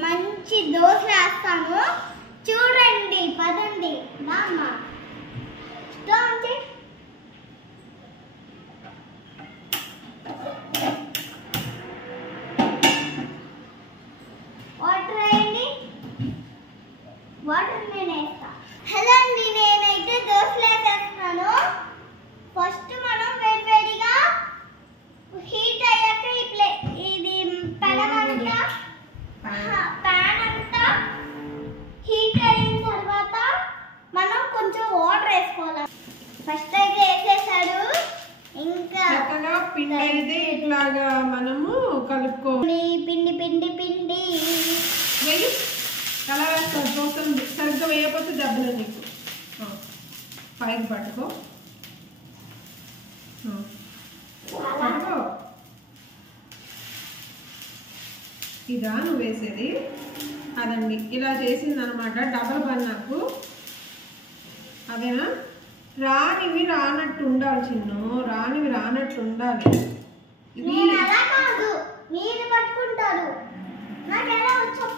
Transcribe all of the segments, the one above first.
మంచి దోశ వేస్తాను చూడండి. పదండి నాన్న వాటర్ వేయండి. వాటర్ నేను వేస్తా. హలో అండి, నేనైతే దోశలు వేసేస్తున్నాను. ఫస్ట్ మనం వేడివేడిగా హీట్ అయ్యాక ఇది ప్యాన్ అంతా హీట్ అయిన తర్వాత మనం కొంచెం వాటర్ వేసుకోవాలి. ఫస్ట్ అయితే వేసేసాడు. ఇంకా చక్కగా పిండి అయితే ఇట్లాగా మనము కలుపుకోవాలి. పిండి పిండి పిండి వెయ్యి ఎలా వేస్తావు? దోశ సరిగ్గా వేయకపోతే దెబ్బలు నీకు. పైకి పట్టుకో పట్టుకో. ఇదా నువ్వు వేసేది? అదండి ఇలా చేసిందనమాట. డబల్ బన్నాకు అదేనా? రానివి రానట్టు ఉండాలి చిన్ను, రానివి రానట్టు ఉండాలి.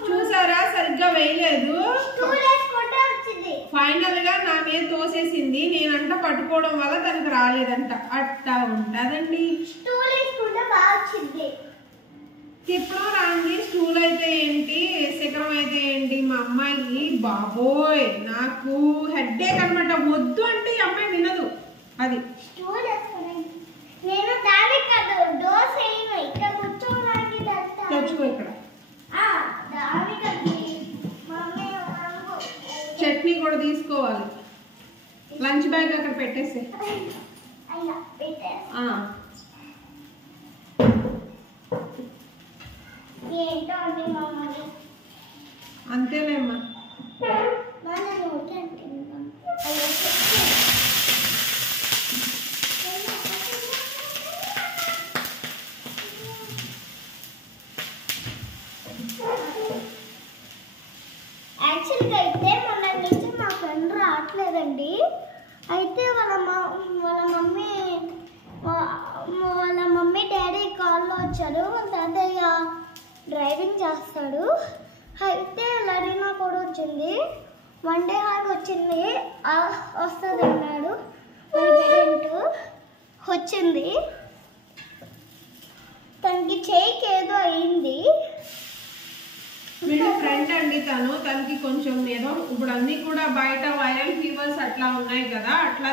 చూసారా సరిగ్గా వేయలేదు. ఫైనల్ గా నా మీద తోసేసింది. నేనంట పట్టుకోవడం వల్ల తనకు రాలేదంట. అట్టా ఉంటదండి. తిప్పడం రాండి. స్టూల్ అయితే ఏంటి, శిఖరం అయితే ఏంటి. మా అమ్మాయి బాబోయ్ నాకు హెడ్ఏక్ అనమాట. వద్దు అంటే ఈ అమ్మాయి వినదు. అది తెచ్చుకో ఇక్కడ. చట్నీ కూడా తీసుకోవాలి. లంచ్ బ్యాగ్ అక్కడ పెట్టేసి. అంతేలేమ్మా. యాక్చువల్గా అయితే మొన్న నుంచి మా ఫ్రెండ్ రావట్లేదండి. అయితే వాళ్ళ మమ్మీ డాడీ కాల్లో వచ్చాడు. వాళ్ళ తాతయ్య డ్రైవింగ్ చేస్తాడు. అయితే లరీనా కూడా వచ్చింది. వన్ డే హాక్ వచ్చింది. వస్తుంది అన్నాడు. వాళ్ళ పేరెంట్ వచ్చింది. తనకి చేయికి ఏదో అయింది. వీళ్ళ ఫ్రెండ్ అండి తనకి కొంచెం ఏదో ఇప్పుడు అన్ని కూడా బయట వైరల్ ఫీవర్స్ అట్లా ఉన్నాయి కదా. అట్లా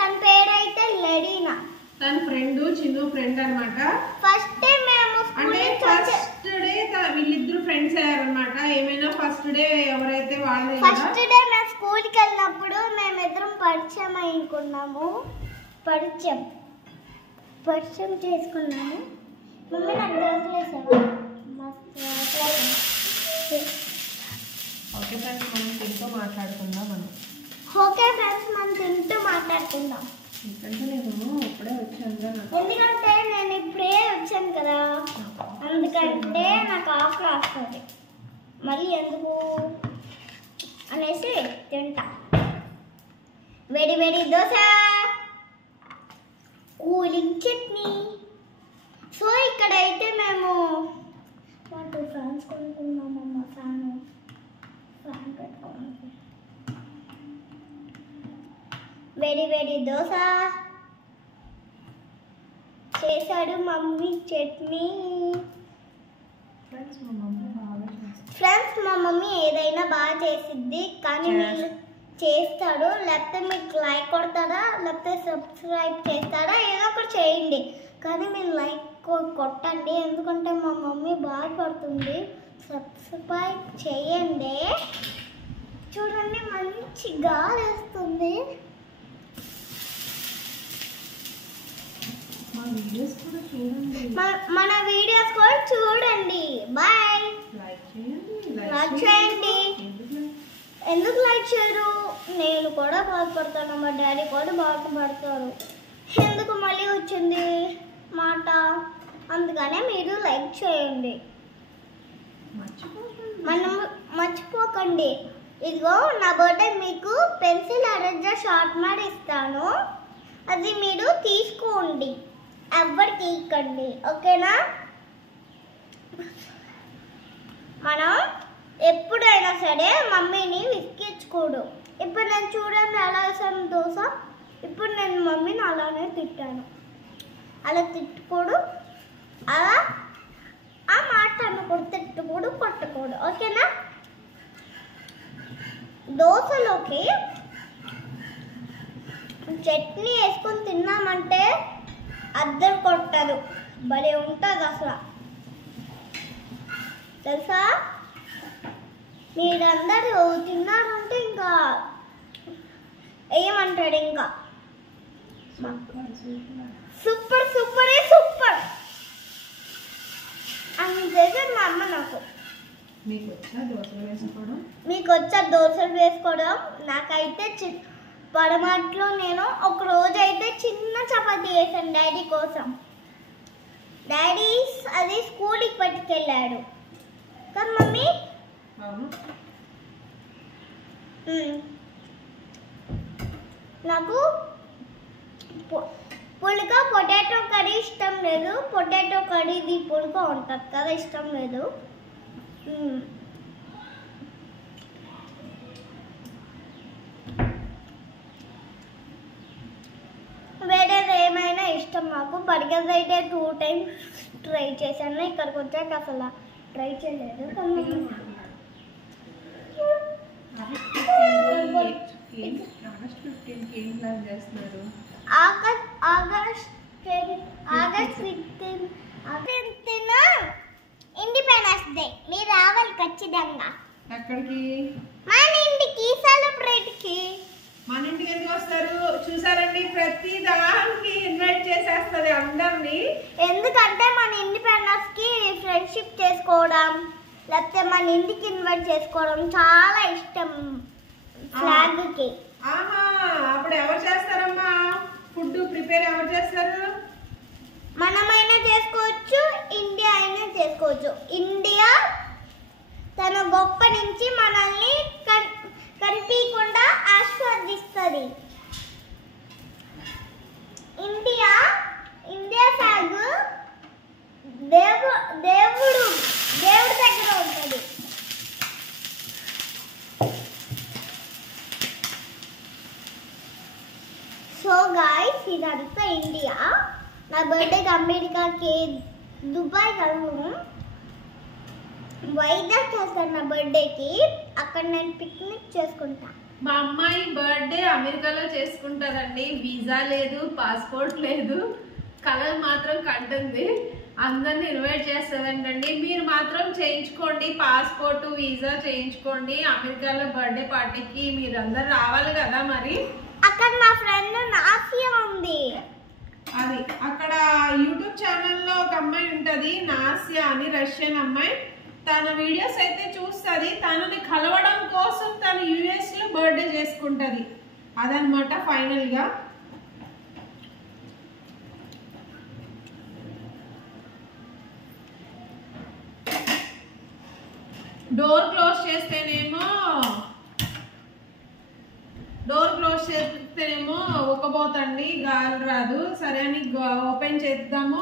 తన పేరైతే లరీనా. తన ఫ్రెండ్ చిన్ను ఫ్రెండ్ అనమాట. ఫస్ట్ డే మేము అంటే ఫస్ట్ డే వీళ్ళిద్దరు ఫ్రెండ్స్ అయ్యారనమాట. ఏమైనా ఫస్ట్ డే ఎవరైతే వాళ్ళే. ఫస్ట్ డే మేము స్కూల్కి వెళ్ళినప్పుడు మేమిద్దరం పరిచయం అనుకున్నాము. పరిచయం చేసుకున్నాము. మమ్మీ నాకు దోశలు వేసాము. ఓకే ఫ్రెండ్స్ మనం తింటూ మాట్లాడుకుందాం. ఎందుకంటే నేను ఇప్పుడే వచ్చాను. ఎందుకంటే నేను ఇప్పుడే వచ్చాను కదా, అందుకంటే నాకు ఆకలి వస్తుంది. మళ్ళీ ఎందుకు అనేసి తింటా. వేడి వేడి దోశ, కూలింగ్ చట్నీ. సో ఇక్కడైతే మేము 2 ఫ్యాన్స్ కొనుక్కున్నామమ్మ. ఫ్యాన్ పెట్టుకోవాలి. వేడి వేడి దోశ చేశాడు మమ్మీ. చట్నీ. ఫ్రెండ్స్ మా మమ్మీ ఏదైనా బాగా చేసిద్ది, కానీ వీళ్ళు చేస్తాడు. లేకపోతే మీకు లైక్ కొడతారా, లేకపోతే సబ్స్క్రైబ్ చేస్తారా, ఏదో ఒకటి చేయండి. కానీ మీరు లైక్ కొట్టండి, ఎందుకంటే మా మమ్మీ బాధపడుతుంది. సబ్స్క్రైబ్ చేయండి. చూడండి మంచి గాలి వస్తుంది. మన వీడియోస్ కూడా చూడండి. బాయ్. లైక్ చేయండి. ఎందుకు లైక్ చేయరు? నేను కూడా బాధపడతాను, మా డాడీ కూడా బాధపడతారు. ఎందుకు మళ్ళీ వచ్చింది మాట, అందుకనే మీరు లైక్ చేయండి. మనం మర్చిపోకండి. ఇదిగో నా బర్త్డే మీకు పెన్సిల్ ఎరేజర్ షార్ప్నర్ ఇస్తాను, అది మీరు తీసుకోండి. ఎవరికి ఇవ్వకండి, ఓకేనా? మనం ఎప్పుడైనా సరే మమ్మీని విసిగించుకోడు. ఇప్పుడు నేను చూడండి ఎలా వేసాను దోశ. ఇప్పుడు నేను మమ్మీని అలానే తిట్టాను. అలా తిట్టుకోడు, అలా ఆ మాట అనకూడదు, తిట్టుకోడు, కొట్టకూడదు. ఓకేనా? దోశలోకి చట్నీ వేసుకొని తిన్నామంటే అద్దరు కొట్టదు, భలే ఉంటుంది అసలు. తెలుసా? మీరందరూ తిన్నారంటే ఇంకా ఏమంటాడు, ఇంకా సూపర్ సూపరే సూపర్ అని చేసేది మా అమ్మ నాకు. మీకు వచ్చా దోశలు వేసుకోవడం? మీకు వచ్చా దోశలు వేసుకోవడం? నాకైతే పడమట్లో నేను ఒక రోజు అయితే చిన్న చపాతీ వేసాను డాడీ కోసం. డాడీ అది స్కూల్కి పట్టుకెళ్ళాడు కదా మమ్మీ? నాకు పుల్కా పొటాటో కర్రీ ఇష్టం లేదు. పొటాటో కర్రీది పుల్కా ఉంటుంది కదా, ఇష్టం లేదు. వేరేది ఏమైనా ఇష్టం నాకు. బర్గర్ అయితే 2 times ట్రై చేశాను, ఇక్కడికి వచ్చాక అసలు ట్రై చేయలేదు. August 15 independence day. మీరు రావాలి ఖచ్చితంగా. ఎక్కడికి? మన ఇంటికి, సెలబ్రేట్కి. మన ఇంటికి ఎందుకు వస్తారు? చూసారండి, ప్రతి దానికి ఇన్వైట్ చేసేస్తుంది అందరినీ. ఎందుకంటే మన ఇండిపెండెన్స్ కి ఫ్రెండ్షిప్ చేసుకోవడం, లేకపోతే మన ఇంటికి ఇన్వైట్ చేసుకోవడం చాలా ఇష్టం. ఫ్లాగ్ కి. అప్పుడు ఎవరు చేస్తారమ్మా ఫుడ్ ప్రిపేర్? ఎవరు చేస్తారు? మనమైనా చేసుకోవచ్చు, ఇండియా అయినా చేసుకోవచ్చు. ఇండియా తన గొప్ప నుంచి మనల్ని కనిపించకుండా ఆస్వాదిస్తుంది. ఇండియా ఫ్లాగ్ దేవుడి దగ్గర ఉంటుంది. సో గాయ్స్, ఇదంతా ఇండియా. నా బర్త్డేకి అమెరికాకి, దుబాయ్ వెళ్ళను, వైజాగ్ చేస్తాను నా బర్త్డేకి. అక్కడ నేను పిక్నిక్ చేసుకుంటా. మా అమ్మాయి బర్త్డే అమెరికాలో చేసుకుంటారండి. వీసా లేదు, పాస్పోర్ట్ లేదు, కలర్ మాత్రం కంటుంది. అందరిని ఇన్వైట్ చేస్తుందండి. మీరు మాత్రం చేయించుకోండి, పాస్పోర్ట్ వీసా చేయించుకోండి. అమెరికాలో బర్త్డే పార్టీకి మీరు అందరు రావాలి కదా. మరి అక్కడ నా ఫ్రెండ్ నాసియా ఉంది. అది అక్కడ యూట్యూబ్ ఛానల్లో ఒక అమ్మాయి ఉంటది, నాసియా అని, రష్యన్ అమ్మాయి. తన వీడియోస్ అయితే చూస్తుంది. తనని కలవడం కోసం తను యుఎస్ లో బర్త్డే చేసుకుంటది. అదనమాట ఫైనల్ గా. డోర్ క్లోజ్ చేస్తేనేమో ఒక్కపోతండి, గాలి రాదు. సరే అని ఓపెన్ చేద్దాము.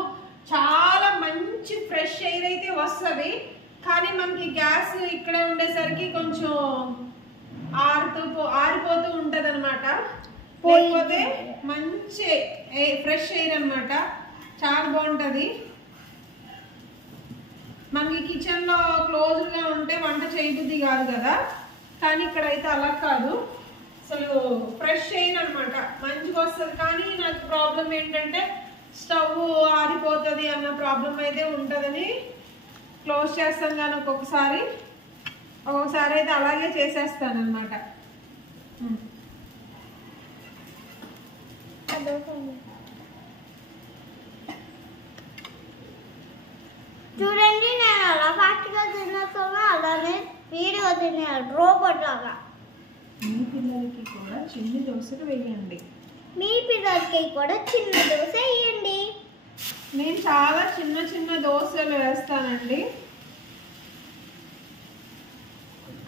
చాలా మంచి ఫ్రెష్ ఎయిర్ అయితే వస్తుంది. కానీ మనకి గ్యాస్ ఇక్కడ ఉండేసరికి కొంచెం ఆరిపోతూ ఉంటది అనమాట. లేకపోతే మంచి ఫ్రెష్ ఎయిర్ అనమాట, చాలా బాగుంటది. మనకి కిచెన్ లో క్లోజ్డ్ గా ఉంటే వంట చేయబుద్ధి కాదు కదా. కానీ ఇక్కడైతే అలా కాదు, అసలు ఫ్రెష్ ఎయిర్ అనమాట, మంచిగా వస్తుంది. కానీ నాకు ప్రాబ్లం ఏంటంటే స్టవ్ ఆరిపోతుంది అన్న ప్రాబ్లం అయితే ఉంటుందని క్లోజ్ చేస్తాను. కానీ ఒక్కొక్కసారి అయితే అలాగే చేసేస్తాను అనమాట. చూడండి, నేను అలా ఫాస్ట్గా తినేస్తున్నా, అలానే స్పీడ్గా తినేయాలి, రోబోట్ లాగా. మీ పిల్లలకి కూడా చిన్న దోశలు వేయండి. మీ పిల్లలకి కూడా చిన్న దోశ వేయండి. నేను చాలా చిన్న చిన్న దోశలు వేస్తానండి.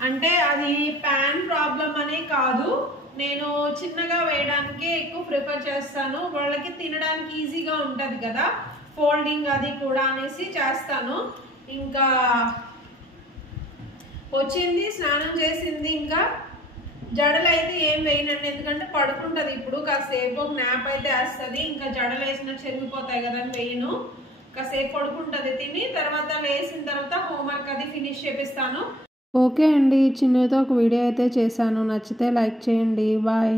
అంటే అది ప్యాన్ ప్రాబ్లం అనే కాదు, నేను చిన్నగా వేయడానికే ఎక్కువ ప్రిఫర్ చేస్తాను. వాళ్ళకి తినడానికి ఈజీగా ఉంటుంది కదా, ఫోల్డింగ్ అది కూడా అనేసి చేస్తాను. ఇంకా వచ్చింది, స్నానం చేసింది. ఇంకా జడలు అయితే ఏం వేయనండి, ఎందుకంటే పడుకుంటుంది ఇప్పుడు. కాసేపు ఒక న్యాప్ అయితే వేస్తుంది. ఇంకా జడలు వేసినా చెరిగిపోతాయి కదా అని వేయను. కాసేపు పడుకుంటుంది తిని. తర్వాత వేసిన తర్వాత హోంవర్క్ అది ఫినిష్ చేపిస్తాను. ఓకే అండి, చిన్నతో ఒక వీడియో అయితే చేశాను. నచ్చితే లైక్ చేయండి. బాయ్.